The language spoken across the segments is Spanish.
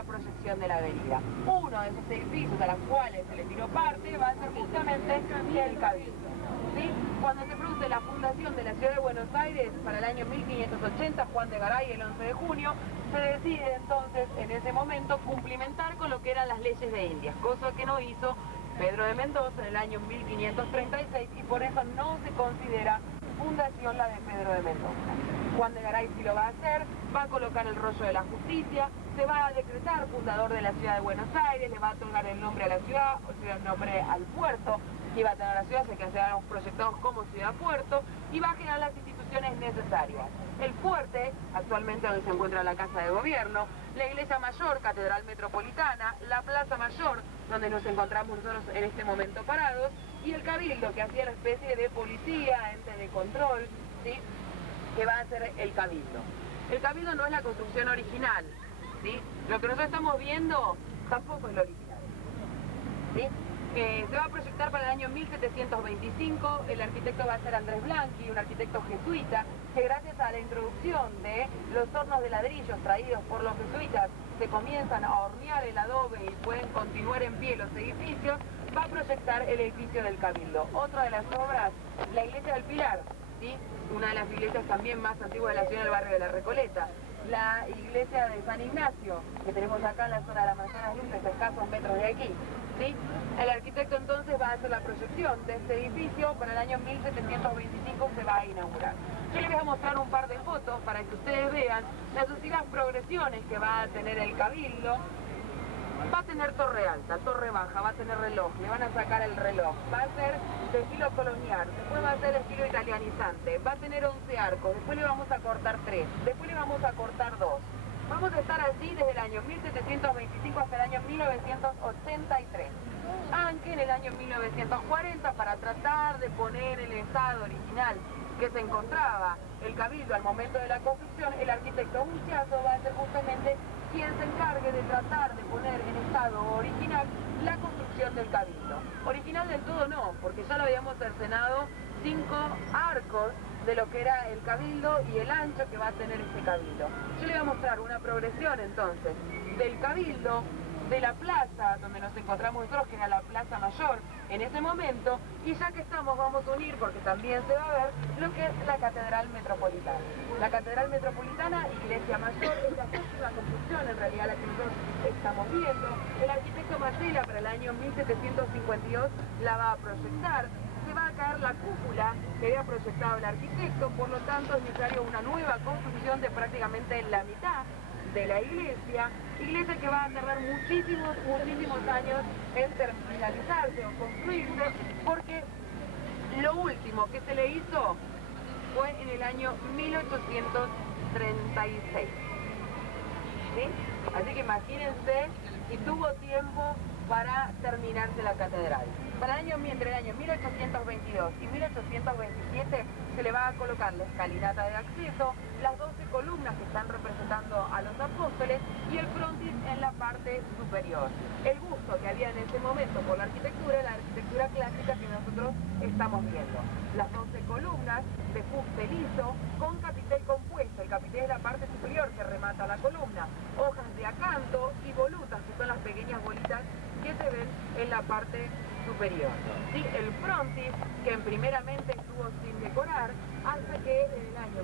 la proyección de la avenida. Uno de esos edificios a los cuales se le tiró parte va a ser justamente el Cabildo. ¿Sí? Cuando se produce la fundación de la ciudad de Buenos Aires para el año 1580, Juan de Garay, el 11 de junio, se decide entonces en ese momento cumplimentar con lo que eran las leyes de Indias, cosa que no hizo Pedro de Mendoza en el año 1536 y por eso no se considera fundación la de Pedro de Mendoza. Juan de Garay sí lo va a hacer, va a colocar el rollo de la justicia, se va a decretar fundador de la ciudad de Buenos Aires, le va a otorgar el nombre a la ciudad, o sea, el nombre al puerto que iba a tener la ciudad, se quedaron proyectados como ciudad-puerto y va a generar las instituciones necesarias. El fuerte, actualmente donde se encuentra la Casa de Gobierno, la Iglesia Mayor, Catedral Metropolitana, la Plaza Mayor, donde nos encontramos nosotros en este momento parados, y el Cabildo, que hacía la especie de policía, ente de control, ¿sí?, que va a ser el Cabildo. El Cabildo no es la construcción original, ¿sí? Lo que nosotros estamos viendo tampoco es lo original, ¿sí? Se va a proyectar para el año 1725, el arquitecto va a ser Andrés Blanqui, un arquitecto jesuita, que gracias a la introducción de los hornos de ladrillos traídos por los jesuitas, se comienzan a hornear el adobe y pueden continuar en pie los edificios, va a proyectar el edificio del Cabildo. Otra de las obras, la Iglesia del Pilar, ¿sí?, una de las iglesias también más antiguas de la ciudad del barrio de La Recoleta. La iglesia de San Ignacio, que tenemos acá en la zona de la Manzana Luces, a escasos metros de aquí, ¿sí? El arquitecto entonces va a hacer la proyección de este edificio, para el año 1725 se va a inaugurar. Yo les voy a mostrar un par de fotos para que ustedes vean las sucesivas progresiones que va a tener el Cabildo. Va a tener torre alta, torre baja, va a tener reloj, le van a sacar el reloj, va a ser de estilo colonial, después va a ser de estilo italianizante, va a tener 11 arcos, después le vamos a cortar 3, después le vamos a cortar 2. Vamos a estar así desde el año 1725 hasta el año 1983. Aunque en el año 1940, para tratar de poner el estado original que se encontraba el Cabildo al momento de la construcción, el arquitecto Buciazo va a ser justamente quien se encargue de tratar de poner en estado original la construcción del Cabildo. Original del todo no, porque ya lo habíamos cercenado 5 arcos de lo que era el Cabildo y el ancho que va a tener este Cabildo. Yo le voy a mostrar una progresión entonces del Cabildo, de la plaza donde nos encontramos nosotros, que era la Plaza Mayor en ese momento, y ya que estamos vamos a unir, porque también se va a ver, lo que es la Catedral Metropolitana. La Catedral Metropolitana, Iglesia Mayor, es la próxima construcción, en realidad la que nosotros estamos viendo. El arquitecto Macella para el año 1752 la va a proyectar. Se va a caer la cúpula que había proyectado el arquitecto, por lo tanto es necesario una nueva construcción de prácticamente la mitad de la iglesia que va a tardar muchísimos años en finalizarse o construirse, porque lo último que se le hizo fue en el año 1836. ¿Sí? Así que imagínense si tuvo tiempo para terminarse la catedral. Para entre el año 1822 y 1827 se le va a colocar la escalinata de acceso, las 12 columnas que están representando a los apóstoles y el frontis en la parte superior. El gusto que había en ese momento por la arquitectura clásica que nosotros estamos viendo. Las 12 columnas de fuste liso con capitel compuesto. El capitel es la parte superior que remata la columna. Hojas de acanto y volutas, que son las pequeñas bolitas que se ven en la parte superior. ¿Sí? El frontis, que primeramente estuvo sin decorar, hasta que en el año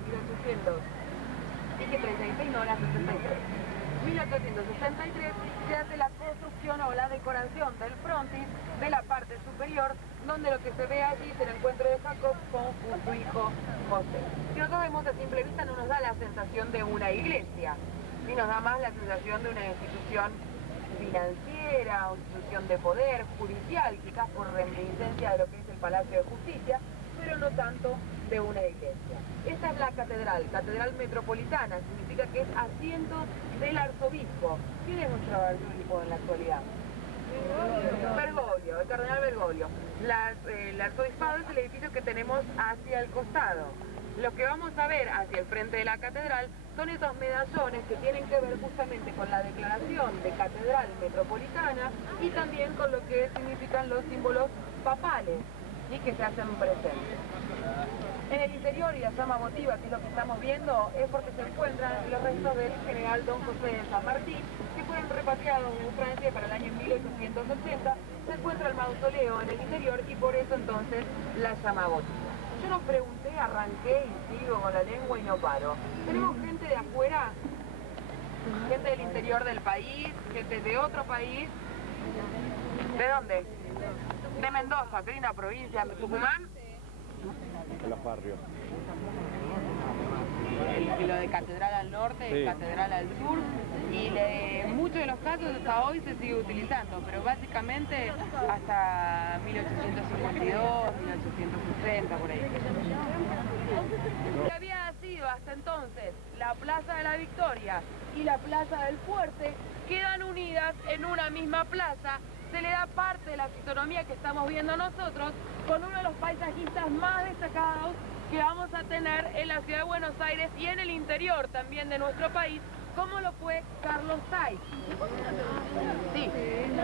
1863 se hace la construcción o la decoración del frontis de la parte superior, donde lo que se ve allí es el encuentro de Jacob con su hijo José. Si nosotros vemos a simple vista no nos da la sensación de una iglesia, y nos da más la sensación de una institución financiera, una institución de poder, judicial, quizás por reminiscencia de lo que es el Palacio de Justicia, pero no tanto de una iglesia. Esta es la Catedral Metropolitana, significa que es asiento del arzobispo. ¿Quién es nuestro arzobispo en la actualidad? Bergoglio, el cardenal Bergoglio. El arzobispado es el edificio que tenemos hacia el costado. Lo que vamos a ver hacia el frente de la catedral son esos medallones que tienen que ver justamente con la declaración de Catedral Metropolitana y también con lo que significan los símbolos papales y que se hacen presentes. En el interior, y la llama votiva, que es lo que estamos viendo, es porque se encuentran los restos del general Don José de San Martín, que fueron repatriados retirado en Francia para el año 1880, se encuentra el mausoleo en el interior y por eso entonces la llama gótica. Yo no pregunté, arranqué y sigo con la lengua y no paro. Tenemos gente de afuera, gente del interior del país, gente de otro país. ¿De dónde? De Mendoza, que es una provincia, de Tucumán. De los barrios. Lo de Catedral al norte y sí. Catedral al sur, y en muchos de los casos hasta hoy se sigue utilizando, pero básicamente hasta 1852, 1860, por ahí. Lo que había sido hasta entonces la Plaza de la Victoria y la Plaza del Fuerte quedan unidas en una misma plaza. Se le da parte de la fisonomía que estamos viendo nosotros con uno de los paisajistas más destacados que vamos a tener en la ciudad de Buenos Aires y en el interior también de nuestro país, como lo fue Carlos Sainz. Sí. No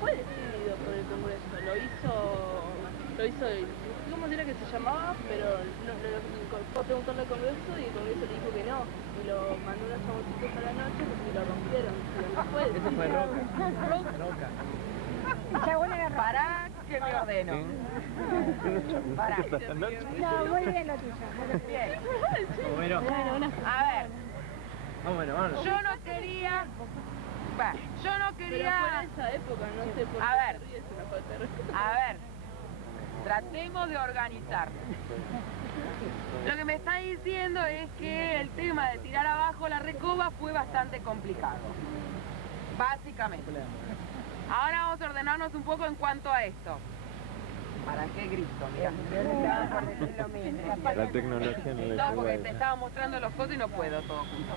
fue decidido por el Congreso, lo hizo ¿cómo era que se llamaba? Pero fue a preguntarle al Congreso y el Congreso le dijo que no, y lo mandó unos chaboncitos a la noche y lo rompieron, pero no fue. Eso fue Roca. Pará, que me ordeno. Pará. No, muy bien lo tuyo. Bien. Bueno. A ver. Vámonos. Yo no quería... Yo no Pero quería... fue en esa época, no sé por qué A ver. se ríe, es una falta de respeto. A ver. Tratemos de organizarnos. Lo que me está diciendo es que el tema de tirar abajo la recoba fue bastante complicado. Básicamente. Ahora vamos a ordenarnos un poco en cuanto a esto. ¿Para qué grito? Mira. La tecnología no le No, porque ayuda. te estaba mostrando los cosas y no puedo todo junto.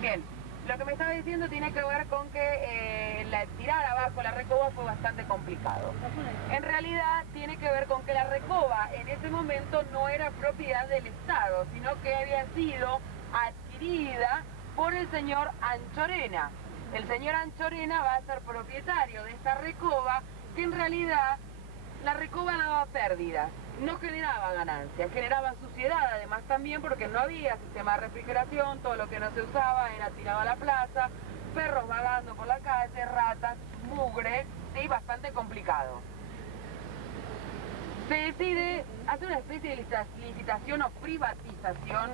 Bien, lo que me estaba diciendo tiene que ver con que tirar abajo la recoba fue bastante complicado. En realidad tiene que ver con que la recoba en ese momento no era propiedad del Estado, sino que había sido adquirida por el señor Anchorena. El señor Anchorena va a ser propietario de esta recoba, que en realidad la recoba daba pérdidas, no generaba ganancias, generaba suciedad además también porque no había sistema de refrigeración, todo lo que no se usaba era tirado a la plaza, perros vagando por la calle, ratas, mugre, sí, bastante complicado. Se decide hacer una especie de licitación o privatización,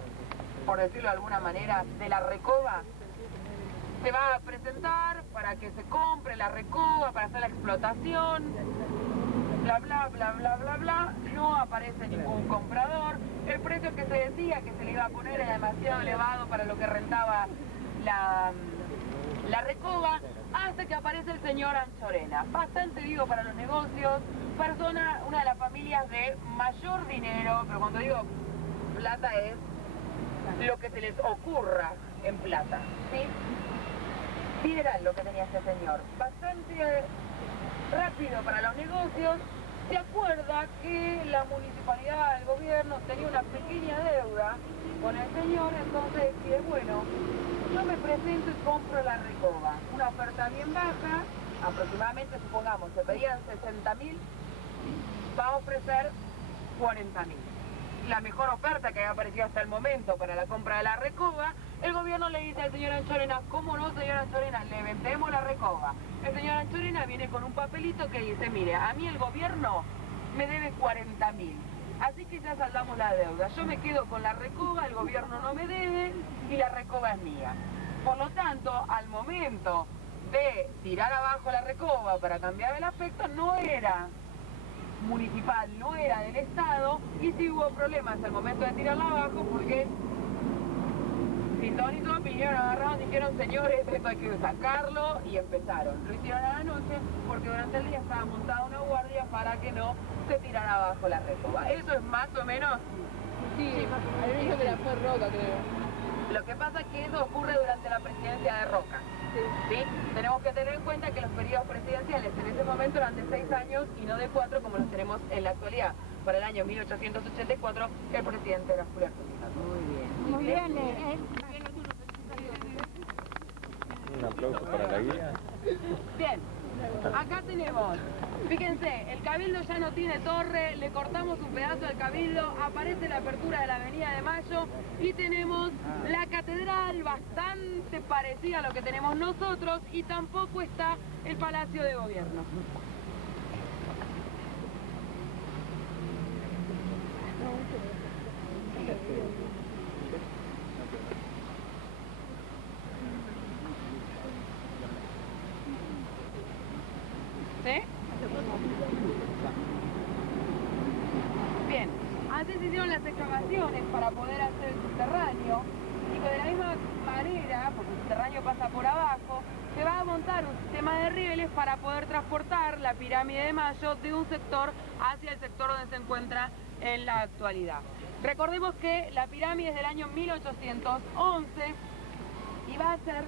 por decirlo de alguna manera, de la recoba. Se va a presentar para que se compre la recoba, para hacer la explotación, bla bla bla bla bla bla, no aparece ningún comprador, el precio que se decía que se le iba a poner era demasiado elevado para lo que rentaba la recoba, hasta que aparece el señor Anchorena, bastante vivo para los negocios, una de las familias de mayor dinero, pero cuando digo plata es lo que se les ocurra en plata, ¿sí? Dineral lo que tenía este señor, bastante rápido para los negocios. Se acuerda que la municipalidad, el gobierno tenía una pequeña deuda con el señor, entonces decide, bueno, yo me presento y compro la recoba, una oferta bien baja, aproximadamente, supongamos, se pedían 60.000, va a ofrecer 40.000. La mejor oferta que había aparecido hasta el momento para la compra de la recoba. El gobierno le dice al señor Anchorena, ¿cómo no, señor Anchorena? Le vendemos la recoba. El señor Anchorena viene con un papelito que dice, mire, a mí el gobierno me debe 40.000, así que ya saldamos la deuda. Yo me quedo con la recoba, el gobierno no me debe y la recoba es mía. Por lo tanto, al momento de tirar abajo la recoba para cambiar el aspecto, no era municipal, no era del Estado, y sí hubo problemas al momento de tirarla abajo porque sin ton ni son vinieron, agarraron y dijeron, señores, esto hay que sacarlo, y empezaron. Lo hicieron a la noche porque durante el día estaba montada una guardia para que no se tirara abajo la recoba. Eso es más o menos... Sí, a mí me dijo que la fue Roca, creo. Lo que pasa es que eso ocurre durante la presidencia de Roca. ¿Sí? Tenemos que tener en cuenta que los periodos presidenciales en ese momento eran de 6 años y no de 4 como los tenemos en la actualidad. Para el año 1884 el presidente era Julián Turcios. Muy bien, Un aplauso para la guía. Bien, Acá tenemos, fíjense, el Cabildo ya no tiene torre, le cortamos un pedazo al Cabildo, aparece la apertura de la Avenida de Mayo y tenemos la catedral bastante parecida a lo que tenemos nosotros y tampoco está el Palacio de Gobierno. ¿Sí? Bien, antes se hicieron las excavaciones para poder hacer el subterráneo y de la misma manera, porque el subterráneo pasa por abajo, se va a montar un sistema de rieles para poder transportar la pirámide de Mayo de un sector hacia el sector donde se encuentra en la actualidad. Recordemos que la pirámide es del año 1811 y va a ser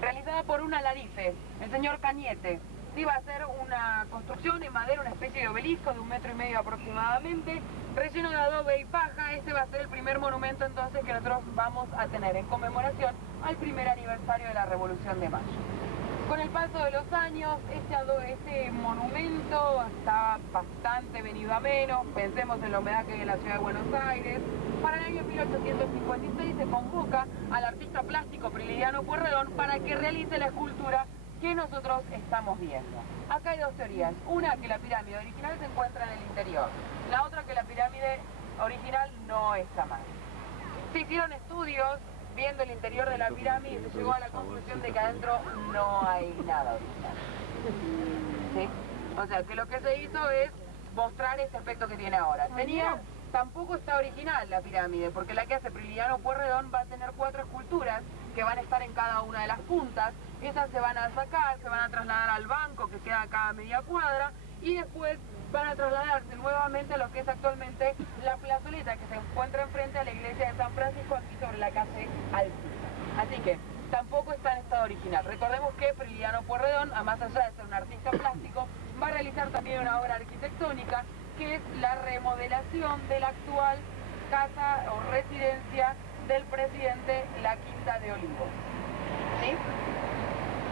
realizada por un alarife, el señor Cañete. Sí, va a ser una construcción en madera, una especie de obelisco de 1,5 metros aproximadamente, relleno de adobe y paja. Este va a ser el primer monumento entonces que nosotros vamos a tener en conmemoración al primer aniversario de la Revolución de Mayo. Con el paso de los años, este monumento está bastante venido a menos. Pensemos en la humedad que hay en la ciudad de Buenos Aires. Para el año 1856 se convoca al artista plástico Prilidiano Pueyrredón para que realice la escultura que nosotros estamos viendo. Acá hay dos teorías. Una, que la pirámide original se encuentra en el interior. La otra, que la pirámide original no está mal. Se hicieron estudios viendo el interior de la pirámide y se llegó a la conclusión de que adentro no hay nada original. ¿Sí? O sea, que lo que se hizo es mostrar este aspecto que tiene ahora. Tampoco está original la pirámide, porque la que hace Prilidiano Pueyrredón va a tener 4 esculturas que van a estar en cada una de las puntas. Esas se van a sacar, se van a trasladar al banco que queda acá a media cuadra y después van a trasladarse nuevamente a lo que es actualmente la plazoleta que se encuentra enfrente a la iglesia de San Francisco, aquí sobre la calle Alcina. Así que tampoco está en estado original. Recordemos que Prilidiano Pueyrredón, a más allá de ser un artista plástico, va a realizar también una obra arquitectónica que es la remodelación de la actual casa o residencia del presidente, la Quinta de Olivos. ¿Sí?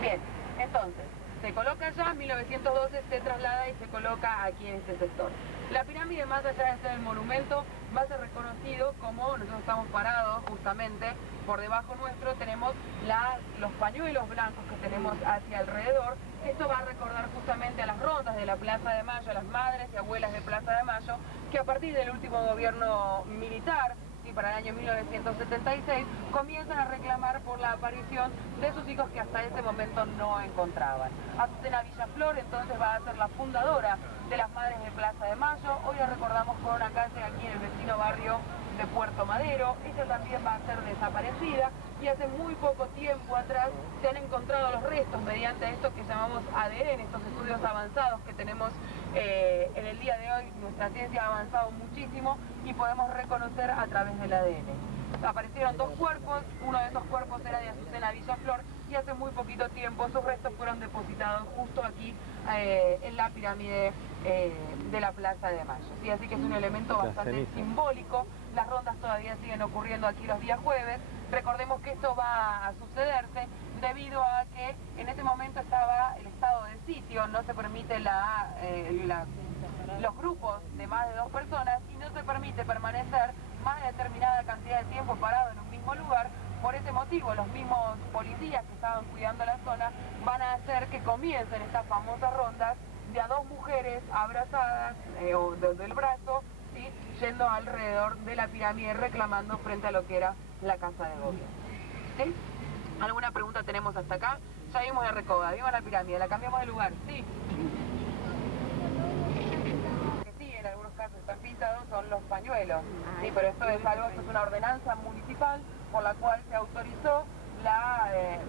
Bien, entonces, se coloca allá, en 1912 se traslada y se coloca aquí en este sector. La pirámide, más allá de ser el monumento, va a ser reconocido como, nosotros estamos parados justamente, por debajo nuestro tenemos los pañuelos blancos que tenemos hacia alrededor. Esto va a recordar justamente a las rondas de la Plaza de Mayo, a las madres y abuelas de Plaza de Mayo, que a partir del último gobierno militar, y para el año 1976, comienzan a reclamar por la aparición de sus hijos que hasta ese momento no encontraban. Azucena Villaflor entonces va a ser la fundadora de las Madres de Plaza de Mayo. Hoy la recordamos con una calle aquí en el vecino barrio de Puerto Madero. Ella también va a ser desaparecida y hace muy poco tiempo atrás se han encontrado los restos mediante esto que llamamos ADN, estos estudios avanzados que tenemos en el día de hoy. Nuestra ciencia ha avanzado muchísimo y podemos reconocer a través del ADN. Aparecieron 2 cuerpos, uno de esos cuerpos era de Azucena Villaflor y hace muy poquito tiempo sus restos fueron depositados justo aquí en la pirámide de la Plaza de Mayo. ¿Sí? Así que es un elemento bastante simbólico. Las rondas todavía siguen ocurriendo aquí los días jueves. Recordemos que esto va a sucederse debido a que en ese momento estaba el estado de sitio, no se permite los grupos de más de 2 personas y no se permite permanecer más de determinada cantidad de tiempo parado en un mismo lugar. Por ese motivo, los mismos policías que estaban cuidando la zona van a hacer que comiencen estas famosas rondas de a 2 mujeres abrazadas o del brazo, ¿sí? Yendo alrededor de la pirámide reclamando frente a lo que era la casa de gobierno. ¿Sí? ¿Alguna pregunta tenemos hasta acá? Ya vimos la recoda, vimos la pirámide, la cambiamos de lugar, ¿sí? Que sí, en algunos casos están pintados, son los pañuelos, ¿sí? Pero esto es una ordenanza municipal por la cual se autorizó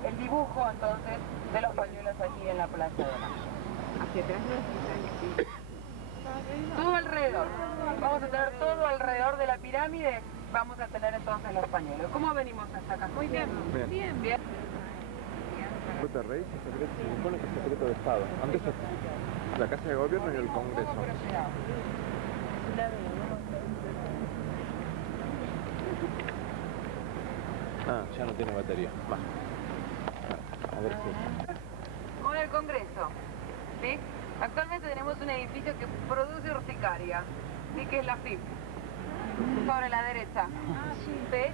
el dibujo entonces de los pañuelos aquí en la Plaza de Mayo. Hacia atrás no es Todo alrededor, vamos a tener todo alrededor de la pirámide, vamos a tener entonces los pañuelos. ¿Cómo venimos hasta acá? Muy bien. Bien. Fruta Rey se supone que es secreto de Estado. Antes es la Casa de Gobierno y el Congreso. Ah, ya no tiene batería. Va. A ver si... Con el Congreso, ¿sí? Actualmente tenemos un edificio que produce urticaria, ¿sí? Que es la FIP, sobre la derecha. ¿Sí?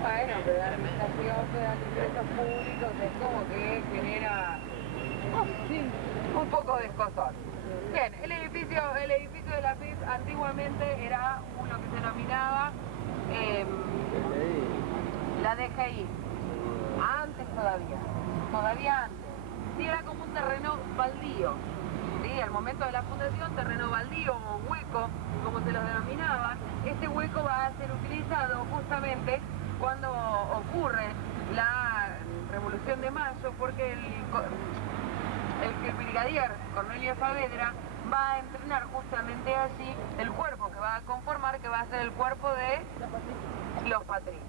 Bueno, pero la Administración Federal de Ingresos Públicos es como que genera un poco de escozor. Bien, el edificio de la FIP antiguamente era lo que se denominaba la DGI. Antes todavía antes. Sí, era como un terreno baldío. Sí, al momento de la fundación, terreno baldío o hueco, como se lo denominaba. Este hueco va a ser utilizado justamente cuando ocurre la Revolución de Mayo, porque el brigadier Cornelio Saavedra va a entrenar justamente allí el cuerpo que va a conformar, que va a ser el cuerpo de los patricios.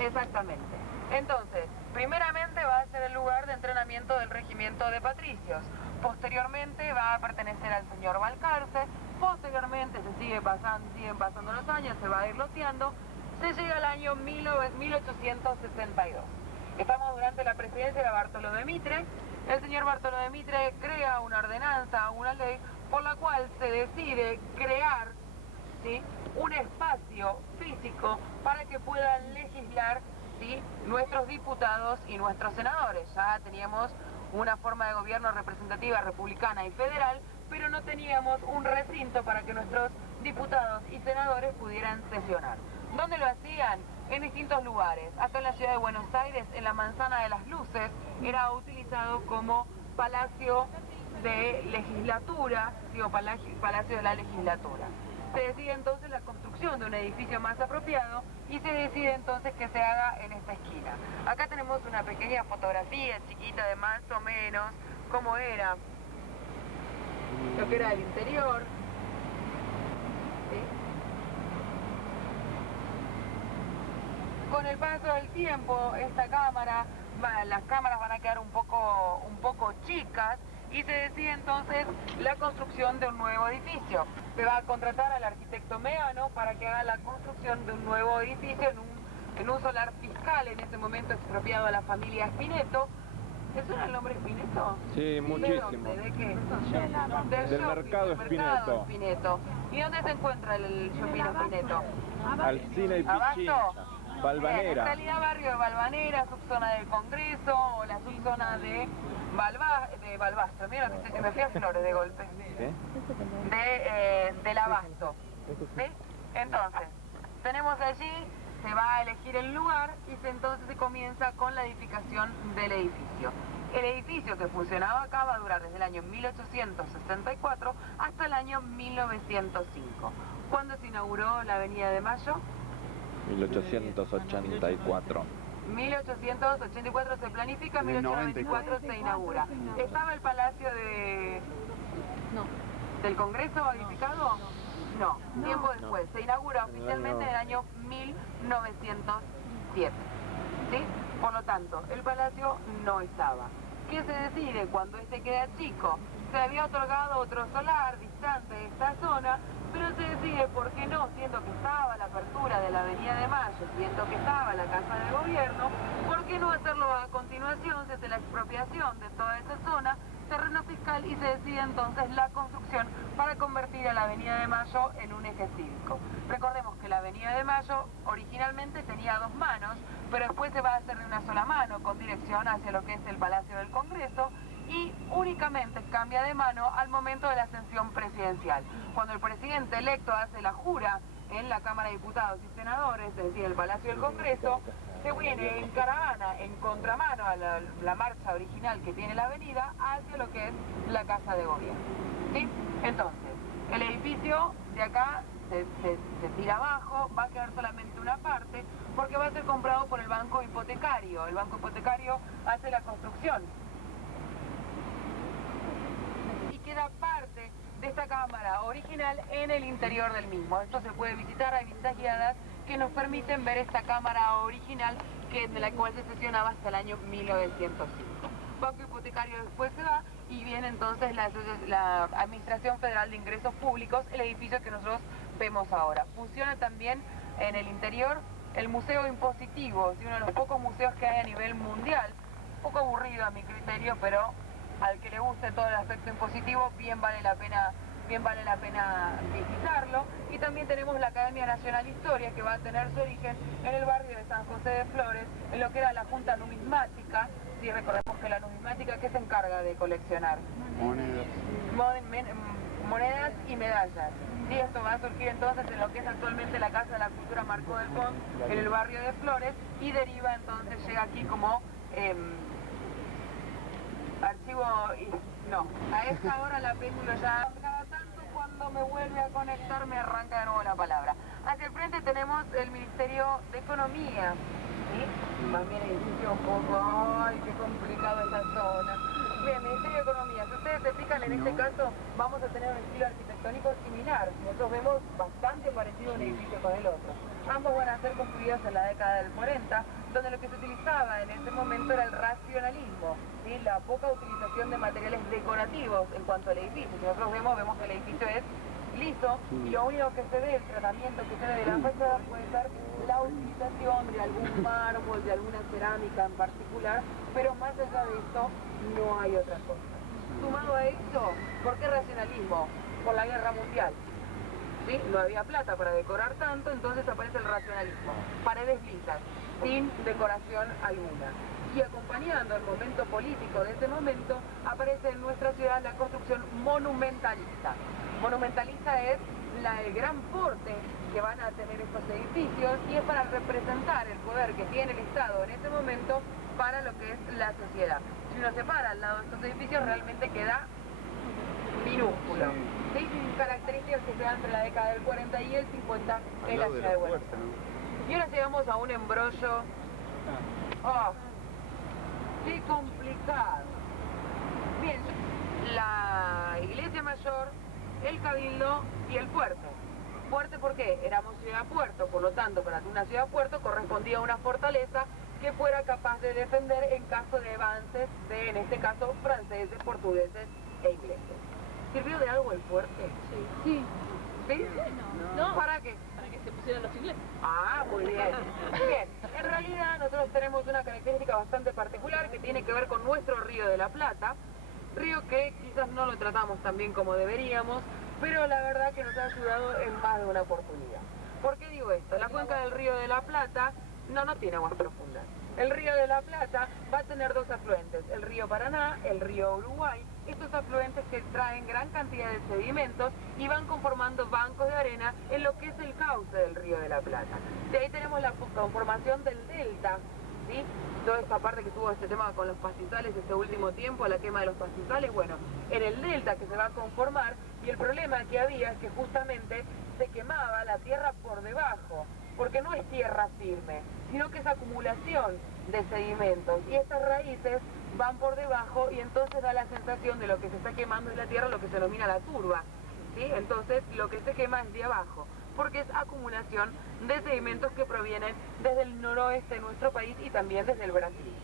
Exactamente. Entonces, primeramente va a ser el lugar de entrenamiento del regimiento de patricios. Posteriormente va a pertenecer al señor Balcarce. Posteriormente siguen pasando los años, se va a ir loteando. Se llega al año 1862. Estamos durante la presidencia de Bartolomé Mitre. El señor Bartolomé Mitre crea una ordenanza, una ley, por la cual se decide crear, ¿sí?, un espacio físico para que puedan legislar, ¿sí?, nuestros diputados y nuestros senadores. Ya teníamos una forma de gobierno representativa republicana y federal, pero no teníamos un recinto para que nuestros diputados y senadores pudieran sesionar. ¿Dónde lo hacían? En distintos lugares. Acá en la ciudad de Buenos Aires, en la Manzana de las Luces, era utilizado como palacio de legislatura, ¿sí?, o palacio de la legislatura. Se decide entonces la construcción de un edificio más apropiado y se decide entonces que se haga en esta esquina. Acá tenemos una pequeña fotografía chiquita de más o menos cómo era lo que era el interior. ¿Sí? Con el paso del tiempo, las cámaras van a quedar un poco chicas y se decide entonces la construcción de un nuevo edificio. Se va a contratar al arquitecto Meano para que haga la construcción de un nuevo edificio en un solar fiscal, en ese momento expropiado a la familia Spineto. ¿Te suena el nombre Spineto? Sí, muchísimo. ¿De dónde? ¿De qué? Del mercado Spineto. ¿Y dónde se encuentra el shopping Spineto? Alsina y Pichincha. Valvanera. En realidad barrio de Valvanera, subzona del Congreso, o la subzona de Balbastro. Mira que se me fui a Flores de golpe. ¿Qué? Del Abasto. ¿Sí? Entonces, tenemos allí, se va a elegir el lugar y entonces se comienza con la edificación del edificio. El edificio que funcionaba acá va a durar desde el año 1864 hasta el año 1905. ¿Cuándo se inauguró la Avenida de Mayo? 1884. 1884 se planifica, 1894 se inaugura. ¿Estaba el Palacio del Congreso edificado? No, tiempo después. Se inaugura oficialmente en el año 1907. ¿Sí? Por lo tanto, el palacio no estaba. ¿Qué se decide cuando este queda chico? Se había otorgado otro solar distante de esta zona, pero se decide, ¿por qué no? Siendo que estaba la apertura de la Avenida de Mayo, siendo que estaba la Casa de Gobierno, ¿por qué no hacerlo a continuación? Se hace la expropiación de toda esa zona, terreno fiscal, y se decide entonces la construcción para convertir a la Avenida de Mayo en un eje cívico. Recordemos que la Avenida de Mayo originalmente tenía dos manos, pero después se va a hacer de una sola mano con dirección hacia lo que es el Palacio del Congreso, y únicamente cambia de mano al momento de la ascensión presidencial. Cuando el presidente electo hace la jura en la Cámara de Diputados y Senadores, es decir, el Palacio del Congreso, se viene en caravana, en contramano a la marcha original que tiene la avenida, hacia lo que es la Casa de Gobierno. ¿Sí? Entonces, el edificio de acá se tira abajo, va a quedar solamente una parte, porque va a ser comprado por el banco hipotecario. El banco hipotecario hace la construcción. Y queda parte de esta cámara original en el interior del mismo. Esto se puede visitar, hay visitas guiadas que nos permiten ver esta cámara original de la cual se sesionaba hasta el año 1905. Banco hipotecario después se va y viene entonces la Administración Federal de Ingresos Públicos, el edificio que nosotros vemos ahora. Funciona también en el interior el Museo Impositivo, ¿sí? Uno de los pocos museos que hay a nivel mundial, un poco aburrido a mi criterio, pero al que le guste todo el aspecto impositivo, bien vale la pena visitarlo. Y también tenemos la Academia Nacional de Historia, que va a tener su origen en el barrio de San José de Flores, en lo que era la Junta Numismática. Sí, recordemos que la numismática, ¿qué se encarga de coleccionar? Monedas y medallas. Sí, esto va a surgir entonces en lo que es actualmente la Casa de la Cultura Marcó del Pont, en el barrio de Flores, y deriva entonces, llega aquí como archivo, no, a esta hora la péndula ya cada tanto, cuando me vuelve a conectar me arranca de nuevo la palabra. Hacia el frente tenemos el Ministerio de Economía, ¿sí? Más bien edificio un poco, ay, qué complicado esa zona. Bien, Ministerio de Economía, si ustedes se fijan en este caso, vamos a tener un estilo arquitectónico similar. Nosotros vemos bastante parecido un edificio con el otro. Ambos van a ser construidos en la década del 40, donde lo que se utilizaba en ese momento era el racionalismo, ¿sí? La poca utilización de materiales decorativos en cuanto al edificio. Si nosotros vemos que el edificio es liso y lo único que se ve, el tratamiento que se ve de la fachada puede ser la utilización de algún mármol, de alguna cerámica en particular, pero más allá de esto no hay otra cosa. Sumado a esto, ¿por qué racionalismo? Por la guerra mundial. ¿Sí? No había plata para decorar tanto, entonces aparece el racionalismo. Paredes lisas, sin decoración alguna. Y acompañando el momento político de ese momento, aparece en nuestra ciudad la construcción monumentalista. Monumentalista es el gran porte que van a tener estos edificios y es para representar el poder que tiene el Estado en ese momento para lo que es la sociedad. Si uno se para al lado de estos edificios, realmente queda minúsculo. ¿Sí? Características que se dan entre la década del 40 y el 50 en la ciudad de Buenos Aires. Y ahora llegamos a un embrollo. ¡Oh! ¡Qué complicado! Bien, la Iglesia Mayor, el Cabildo y el puerto. Fuerte porque éramos ciudad-puerto, por lo tanto, para una ciudad-puerto correspondía una fortaleza que fuera capaz de defender en caso de avances de, en este caso, franceses, portugueses e ingleses. ¿Sirvió de algo el fuerte? Sí. ¿Sí? No. ¿Para qué? Para que se pusieran los ingleses. Ah, muy bien. Bien, en realidad nosotros tenemos una característica bastante particular que tiene que ver con nuestro Río de la Plata, río que quizás no lo tratamos tan bien como deberíamos, pero la verdad que nos ha ayudado en más de una oportunidad. ¿Por qué digo esto? La cuenca del Río de la Plata no tiene aguas profundas. El Río de la Plata va a tener dos afluentes, el río Paraná, el río Uruguay. Estos afluentes que traen gran cantidad de sedimentos y van conformando bancos de arena en lo que es el cauce del Río de la Plata. De ahí tenemos la conformación del delta, ¿sí? Toda esta parte que tuvo este tema con los pastizales este último tiempo, la quema de los pastizales, bueno, en el delta que se va a conformar, y el problema que había es que justamente se quemaba la tierra por debajo, porque no es tierra firme, sino que es acumulación de sedimentos, y estas raíces van por debajo y entonces da la sensación de lo que se está quemando en la tierra, lo que se denomina la turba, ¿sí? Entonces lo que se quema es de abajo, porque es acumulación de sedimentos que provienen desde el noroeste de nuestro país y también desde el Brasil,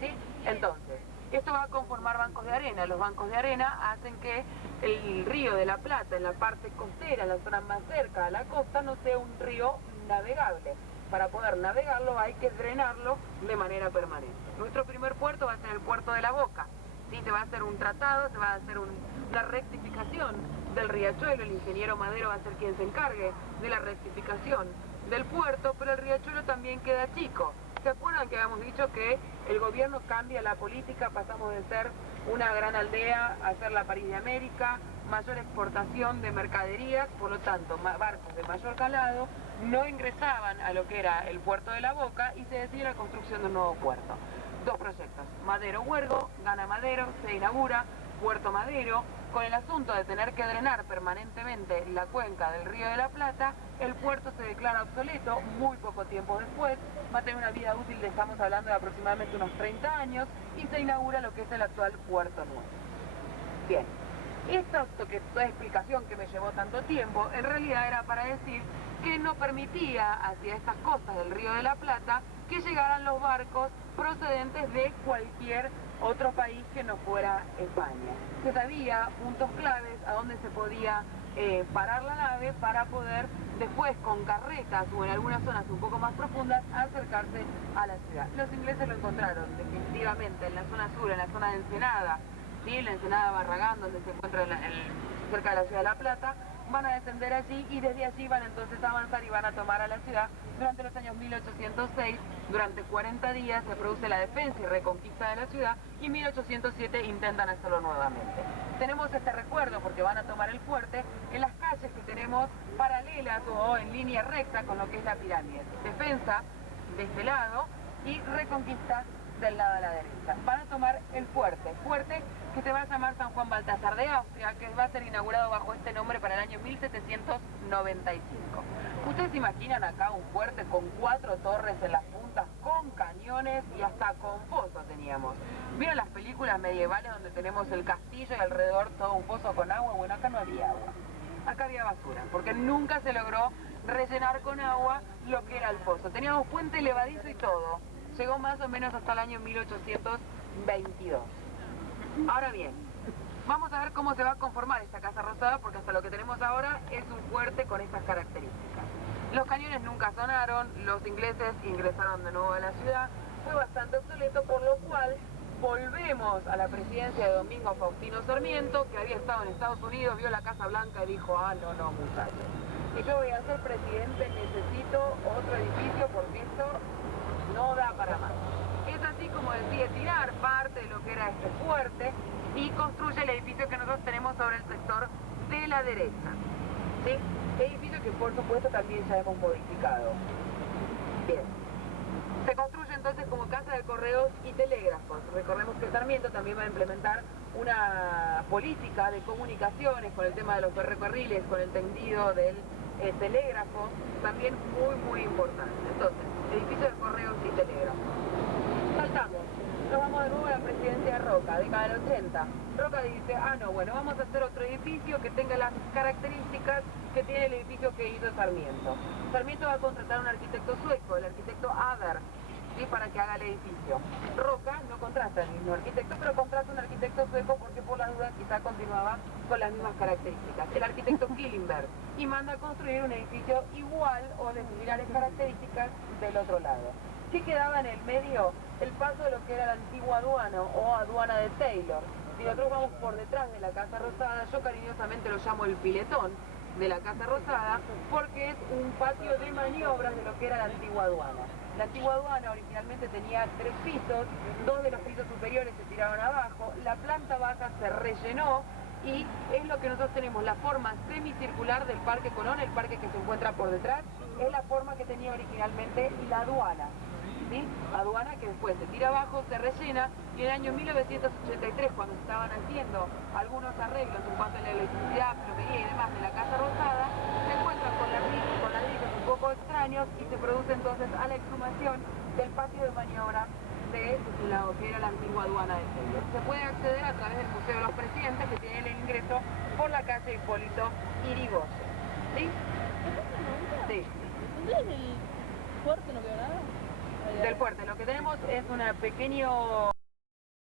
¿sí? Entonces, esto va a conformar bancos de arena. Los bancos de arena hacen que el Río de la Plata, en la parte costera, en la zona más cerca a la costa, no sea un río navegable. Para poder navegarlo hay que drenarlo de manera permanente. Nuestro primer puerto va a ser el puerto de La Boca. ¿Sí? Se va a hacer un tratado, se va a hacer una rectificación del riachuelo. El ingeniero Madero va a ser quien se encargue de la rectificación del puerto, pero el riachuelo también queda chico. ¿Se acuerdan que habíamos dicho que el gobierno cambia la política? Pasamos de ser una gran aldea a ser la París de América, mayor exportación de mercaderías, por lo tanto, barcos de mayor calado no ingresaban a lo que era el puerto de La Boca y se decide la construcción de un nuevo puerto. Dos proyectos, Madero-Huergo, gana Madero, se inaugura Puerto Madero. Con el asunto de tener que drenar permanentemente la cuenca del Río de la Plata, el puerto se declara obsoleto muy poco tiempo después, va a tener una vida útil, estamos hablando de aproximadamente unos 30 años, y se inaugura lo que es el actual Puerto Nuevo. Bien, esta explicación que me llevó tanto tiempo, en realidad era para decir que no permitía hacia estas costas del Río de la Plata que llegaran los barcos procedentes de cualquier otro país que no fuera España. Se sabía puntos claves a donde se podía parar la nave para poder después con carretas o en algunas zonas un poco más profundas acercarse a la ciudad. Los ingleses lo encontraron definitivamente en la zona sur, en la zona de Ensenada, ¿sí? La Ensenada Barragán, donde se encuentra cerca de la ciudad de La Plata. Van a descender allí y desde allí van entonces a avanzar y van a tomar a la ciudad. Durante los años 1806, durante 40 días se produce la defensa y reconquista de la ciudad y en 1807 intentan hacerlo nuevamente. Tenemos este recuerdo porque van a tomar el fuerte en las calles que tenemos paralelas o en línea recta con lo que es la pirámide. Defensa de este lado y reconquista del lado de la derecha. Van a tomar el fuerte que se va a llamar San Juan Baltasar de Austria, que va a ser inaugurado bajo este nombre para el año 1795. Ustedes se imaginan acá un fuerte con 4 torres en las puntas, con cañones y hasta con pozo teníamos. ¿Vieron las películas medievales donde tenemos el castillo y alrededor todo un pozo con agua? Bueno, acá no había agua. Acá había basura, porque nunca se logró rellenar con agua lo que era el pozo. Teníamos puente levadizo y todo. Llegó más o menos hasta el año 1822. Ahora bien, vamos a ver cómo se va a conformar esta Casa Rosada, porque hasta lo que tenemos ahora es un fuerte con estas características. Los cañones nunca sonaron, los ingleses ingresaron de nuevo a la ciudad, fue bastante obsoleto, por lo cual volvemos a la presidencia de Domingo Faustino Sarmiento, que había estado en Estados Unidos, vio la Casa Blanca y dijo, no, muchachos, si yo voy a ser presidente necesito otro edificio porque esto no da para más. Es así como decide tirar parte de lo que era este fuerte y construye el edificio que nosotros tenemos sobre el sector de la derecha. ¿Sí? Edificio que por supuesto también ya hemos modificado. Bien. Se construye entonces como casa de correos y telégrafos. Recordemos que Sarmiento también va a implementar una política de comunicaciones con el tema de los ferrocarriles, con el tendido del telégrafo, también muy importante. Entonces, edificio de correos y telégrafos. Saltamos, nos vamos de nuevo a la presidencia de Roca, década del 80. Roca dice, bueno, vamos a hacer otro edificio que tenga las características que tiene el edificio que hizo Sarmiento. Sarmiento va a contratar a un arquitecto sueco, el arquitecto Haber, ¿sí? Para que haga el edificio. Roca no contrata el mismo arquitecto, pero contrata un arquitecto sueco porque por las dudas quizá continuaba con las mismas características. El arquitecto Killenberg, y manda a construir un edificio igual o de similares características del otro lado. ¿Qué quedaba en el medio? El paso de lo que era la antigua aduana o aduana de Taylor. Si nosotros vamos por detrás de la Casa Rosada, yo cariñosamente lo llamo el piletón de la Casa Rosada, porque es un patio de maniobras de lo que era la antigua aduana. La antigua aduana originalmente tenía 3 pisos, 2 de los pisos superiores se tiraron abajo, la planta baja se rellenó y es lo que nosotros tenemos, la forma semicircular del Parque Colón, el parque que se encuentra por detrás, es la forma que tenía originalmente la aduana. ¿Sí? Aduana que después se tira abajo, se rellena y en el año 1983, cuando se estaban haciendo algunos arreglos en cuanto a la electricidad, plomería y demás de la Casa Rosada, se encuentran con ladrillos un poco extraños y se produce entonces a la exhumación del patio de maniobra de lo que era la antigua aduana de Taylor. Se puede acceder a través del Museo de los Presidentes, que tiene el ingreso por la calle Hipólito Yrigoyen. ¿Sí? Sí. ¿Entonces el fuerte no quedó nada? Del fuerte, lo que tenemos es un pequeño